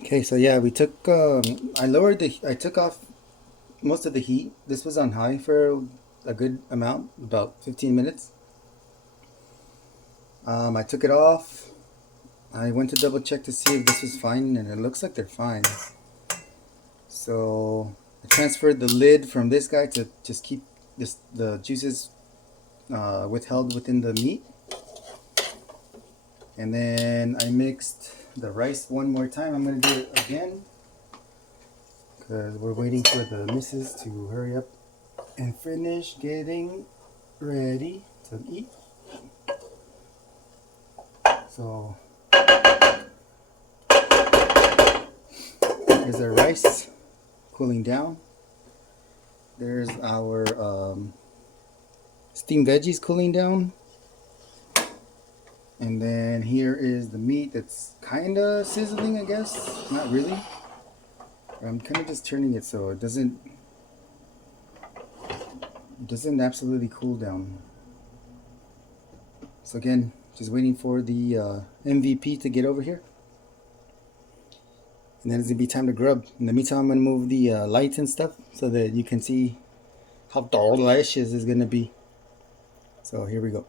Okay, so yeah, we took I took off most of the heat. This was on high for a good amount, about 15 minutes. I took it off. I went to double check to see if this was fine, and it looks like they're fine. So I transferred the lid from this guy to just keep the juices withheld within the meat. And then I mixed the rice one more time. I'm gonna do it again because we're waiting for the missus to hurry up and finish getting ready to eat. So here's our rice cooling down. There's our steamed veggies cooling down. And then here is the meat that's kind of sizzling, I guess. Not really. I'm kind of just turning it so it doesn't absolutely cool down. So again, just waiting for the MVP to get over here. And then it's gonna be time to grub. In the meantime, I'm gonna move the lights and stuff so that you can see how delicious it's gonna be. So here we go.